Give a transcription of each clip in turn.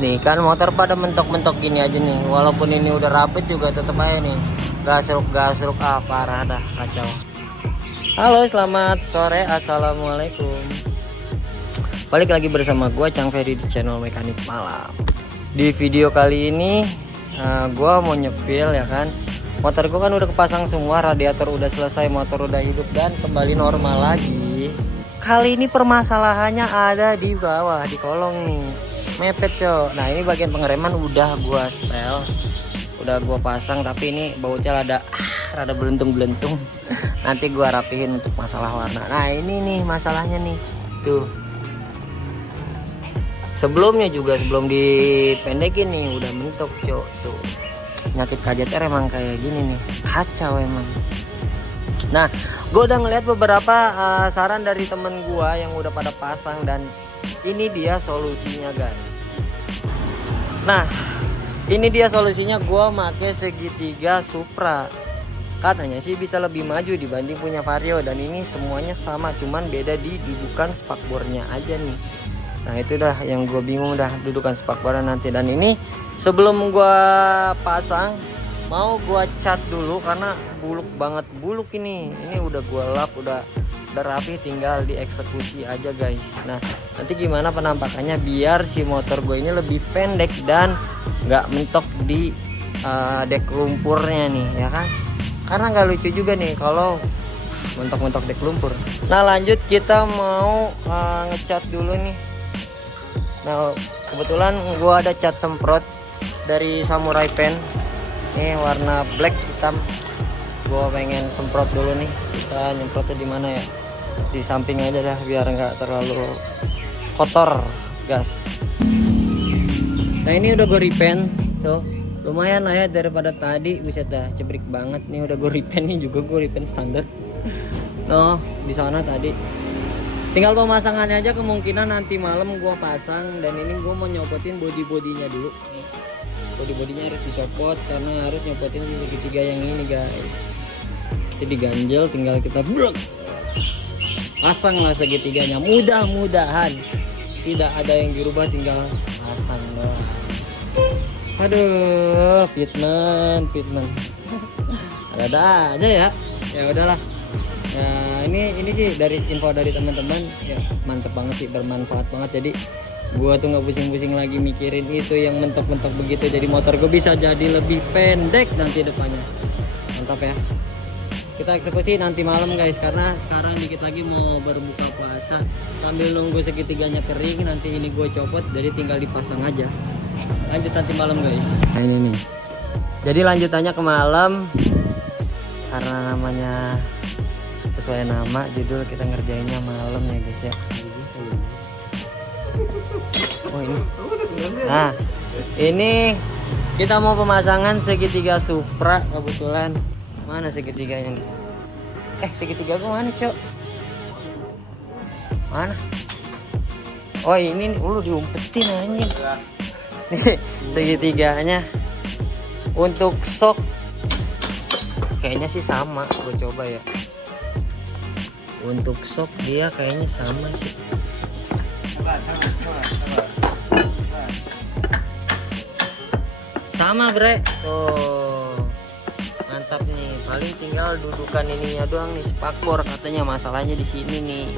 nih kan motor pada mentok-mentok gini aja nih. Walaupun ini udah rapid juga tetep aja nih gasruk parah dah, kacau. Halo, selamat sore, assalamualaikum. Balik lagi bersama gua Cang Ferry di channel Mekanik Malam. Di video kali ini gua mau nyepil ya kan. Motor gua kan udah kepasang semua, radiator udah selesai, motor udah hidup dan kembali normal lagi. Kali ini permasalahannya ada di bawah, di kolong nih, mepet cok. Nah ini bagian pengereman udah gua setel, udah gua pasang, tapi ini baunya rada belentung-belentung. Nanti gua rapihin untuk masalah warna. Nah ini nih masalahnya nih, tuh. Sebelumnya juga sebelum dipendekin nih udah mentok cok, tuh. Penyakit KZR emang kayak gini nih, kacau emang. Nah, gue udah ngeliat beberapa saran dari temen gue yang udah pada pasang dan ini dia solusinya guys. Nah, ini dia solusinya, gue make segitiga Supra. Katanya sih bisa lebih maju dibanding punya Vario dan ini semuanya sama, cuman beda di dudukan spakbornya aja nih. Nah itu dah yang gue bingung dah, dudukan spakbornya nanti. Dan ini sebelum gue pasang mau gua cat dulu karena buluk banget, buluk ini udah gua lap, udah rapi, tinggal dieksekusi aja guys. Nah nanti gimana penampakannya biar si motor gue ini lebih pendek dan nggak mentok di dek lumpurnya nih ya kan, karena nggak lucu juga nih kalau mentok-mentok dek lumpur. Nah lanjut kita mau ngecat dulu nih. Nah kebetulan gua ada cat semprot dari Samurai Pen. Ini warna black hitam. Gua pengen semprot dulu nih. Kita nyemprotnya di mana ya? Di samping aja dah biar nggak terlalu kotor, gas. Nah ini udah gue repaint, tuh lumayan lah ya daripada tadi. Buset dah, cebrik banget nih. Udah gue repaint nih juga, gue repaint standar. Noh di sana tadi. Tinggal pemasangannya aja, kemungkinan nanti malam gua pasang. Dan ini gua mau nyopotin bodinya dulu. Bodinya harus dicopot karena harus nyopotin di segitiga yang ini guys. Jadi diganjel, tinggal kita pasang lah segitiganya. Mudah-mudahan tidak ada yang dirubah, tinggal pasang doang. Aduh, fitman. Ada aja ya. Ya udahlah. Nah ini sih dari info dari teman-teman ya, mantep banget sih, bermanfaat banget. Jadi gua tuh nggak pusing-pusing lagi mikirin itu yang mentok-mentok begitu, jadi motor gue bisa jadi lebih pendek nanti depannya. Mantap ya. Kita eksekusi nanti malam guys, karena sekarang dikit lagi mau berbuka puasa. Sambil nunggu segitiganya kering, nanti ini gue copot, jadi tinggal dipasang aja. Lanjut nanti malam guys. Nah ini nih, jadi lanjutannya ke malam, karena namanya sesuai nama judul, kita ngerjainnya malam ya guys ya. Oh ini. Nah ini kita mau pemasangan segitiga Supra kebetulan. Mana segitiganya nih? Segitiga gua mana cok? Mana? Oh ini lu diumpetin anjing. Nih segitiganya. Untuk sok kayaknya sih sama, gue coba ya. Untuk sok dia kayaknya sama sih. Sama bre. Oh mantap nih, paling tinggal dudukan ininya doang nih, spakbor katanya masalahnya di sini nih.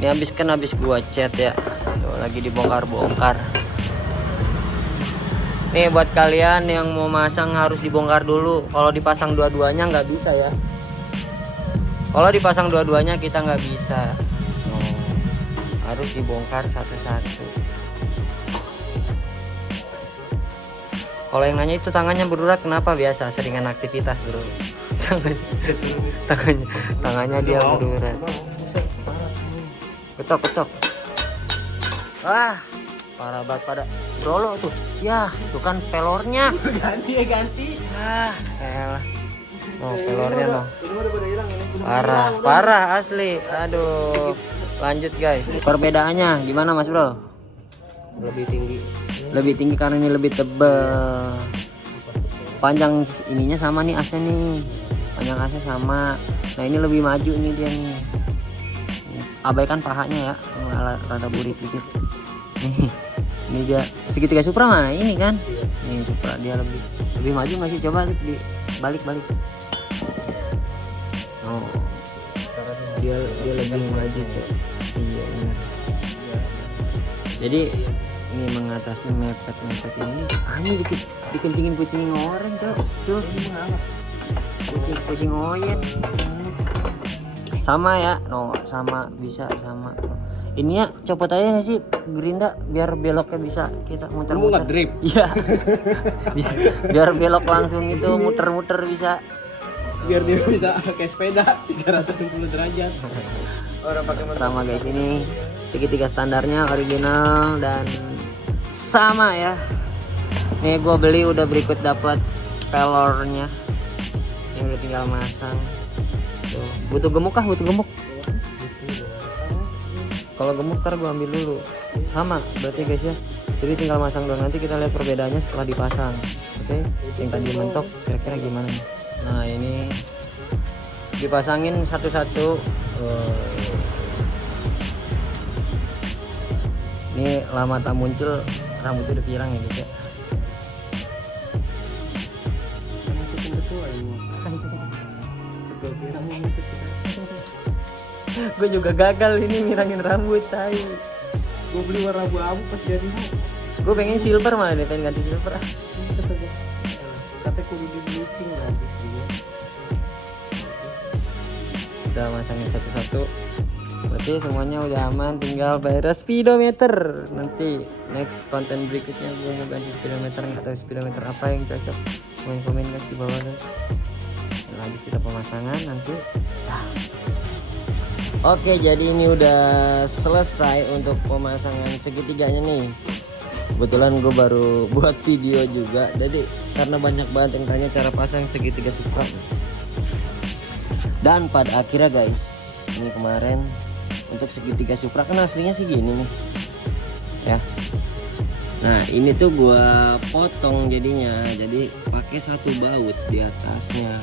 Ini habis gua cat ya, tuh lagi dibongkar-bongkar. Nih buat kalian yang mau masang harus dibongkar dulu. Kalau dipasang dua-duanya nggak bisa ya. Kalau dipasang dua-duanya kita nggak bisa. Harus dibongkar satu-satu. Kalau yang nanya itu tangannya berurat kenapa? Biasa seringan aktivitas bro. Tangannya dia berurat. Ketok. Wah parah banget pada brolo tuh. Ya itu kan pelornya. Ganti. Elah. Oh pelornya loh. Parah asli. Aduh. Lanjut guys. Perbedaannya gimana mas bro? Lebih tinggi karena ini lebih tebal. Panjang ininya sama nih, asnya nih. Panjang asnya sama. Nah ini lebih maju nih dia nih. Abaikan pahanya ya, rada burik dikit. Nih Ini dia segitiga Supra mana ini kan? Ini Supra dia lebih maju masih, coba lihat di balik. Oh, dia lebih maju cok. Iya benar. Jadi ini mengatasi mepet ini. Ini dikencingin kucing oranye cok. Tuh kucing oyet. Sama ya, no sama bisa sama. Ini ya copot aja nggak sih gerinda biar beloknya bisa kita muter-muter. Drip. Iya. biar belok langsung itu muter-muter bisa. Biar dia bisa kayak sepeda 360 derajat. Sama guys, ini segitiga standarnya original dan sama ya. Nih gue beli udah berikut dapat pelornya. Ini udah tinggal masang. Tuh, butuh gemuk kah? Butuh gemuk. Kalau gemuk ntar gue ambil dulu. Sama berarti guys ya. Jadi tinggal masang doang, nanti kita lihat perbedaannya setelah dipasang. Oke, yang tadi mentok kira-kira gimana nih? Nah ini dipasangin satu-satu. Ini lama tak muncul rambutnya udah pirang ya guys ya. Gue juga gagal ini mirangin rambut tai. Gue beli warna abu-abu pas jadi. Gue pengen silver malah deh, pengen ganti silver. Katanya kudu di bleaching lah. Kita masangin satu-satu. Berarti semuanya udah aman, tinggal bayar speedometer. Nanti next konten berikutnya gue mau ganti speedometer, nggak tahu speedometer apa yang cocok. Komen guys di bawah guys. Lanjut kita pemasangan nanti. Oke, jadi ini udah selesai untuk pemasangan segitiganya nih. Kebetulan gue baru buat video juga, jadi karena banyak banget yang tanya cara pasang segitiga Supra. Dan pada akhirnya guys, ini kemarin untuk segitiga Supra kan aslinya sih gini nih ya. Nah ini tuh gue potong jadinya, jadi pakai satu baut di atasnya.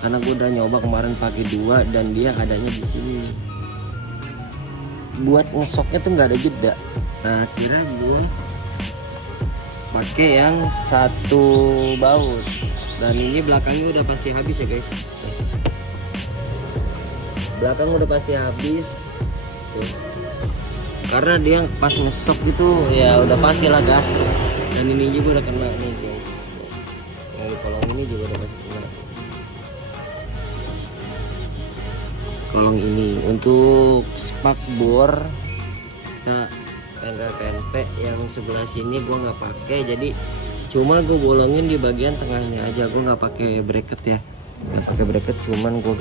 Karena gue udah nyoba kemarin pakai 2 dan dia adanya di sini. Buat ngesoknya tuh nggak ada jeda. Nah akhirnya gue pakai yang satu baut. Dan ini belakangnya udah pasti habis ya guys. Belakang udah pasti habis. Tuh. Karena dia pas ngesok itu ya udah pasti lah gas. Dan ini juga udah kena nih guys. Yang kolong ini juga udah pasti kena. Kolong ini untuk spakbor kita PMP yang sebelah sini gue nggak pakai, jadi cuma gue bolongin di bagian tengahnya aja. Gue nggak pakai bracket ya, nggak pakai bracket, cuman gue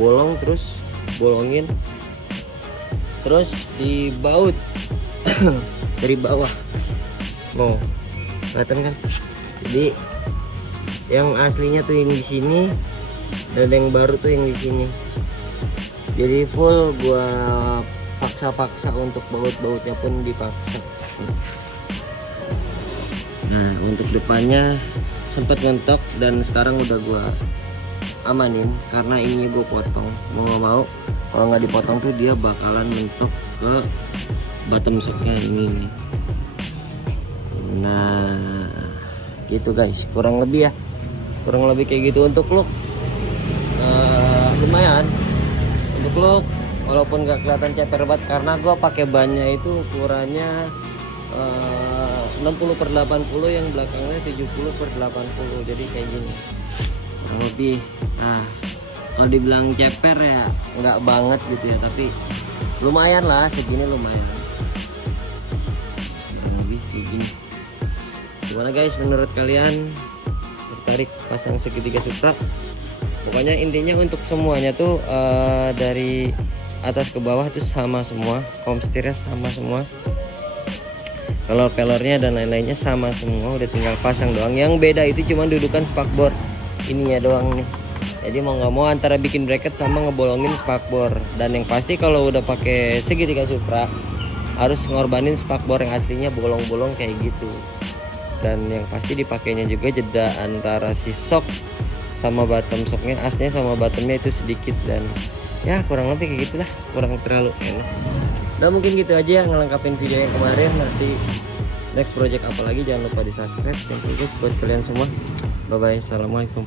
bolong terus bolongin terus dibaut dari bawah. Mau kelihatan kan? Jadi yang aslinya tuh yang di sini dan yang baru tuh yang di sini. Jadi full gua paksa-paksa untuk baut-bautnya pun dipaksa. Nah untuk depannya sempat ngentok dan sekarang udah gua amanin karena ini gua potong. Mau nggak mau kalau nggak dipotong tuh dia bakalan mentok ke bottom shocknya ini nih. Nah gitu guys, kurang lebih kayak gitu untuk look. Lumayan untuk look, walaupun gak kelihatan ceper banget karena gue pakai bannya itu ukurannya 60/80, yang belakangnya 70/80, jadi kayak gini kurang lebih. Nah kalau dibilang ceper ya nggak banget gitu ya, tapi lumayan lah, segini lumayan kurang lebih kayak gini. Gimana guys menurut kalian, tertarik pasang segitiga Supra? Pokoknya intinya untuk semuanya tuh dari atas ke bawah tuh sama semua, komsetirnya sama semua, kalau pelornya dan lain-lainnya sama semua, udah tinggal pasang doang. Yang beda itu cuma dudukan spakbor ininya doang nih. Jadi mau nggak mau antara bikin bracket sama ngebolongin spakbor. Dan yang pasti kalau udah pakai segitiga Supra harus ngorbanin spakbor yang aslinya bolong-bolong kayak gitu. Dan yang pasti dipakainya juga jeda antara si shock sama bottom shocknya, asnya sama bottomnya itu sedikit, dan ya kurang lebih kayak gitulah, kurang terlalu enak. Nah mungkin gitu aja yang ngelengkapin video yang kemarin. Nanti next project apa lagi jangan lupa di subscribe. Thank you guys buat kalian semua. Bye bye, assalamualaikum.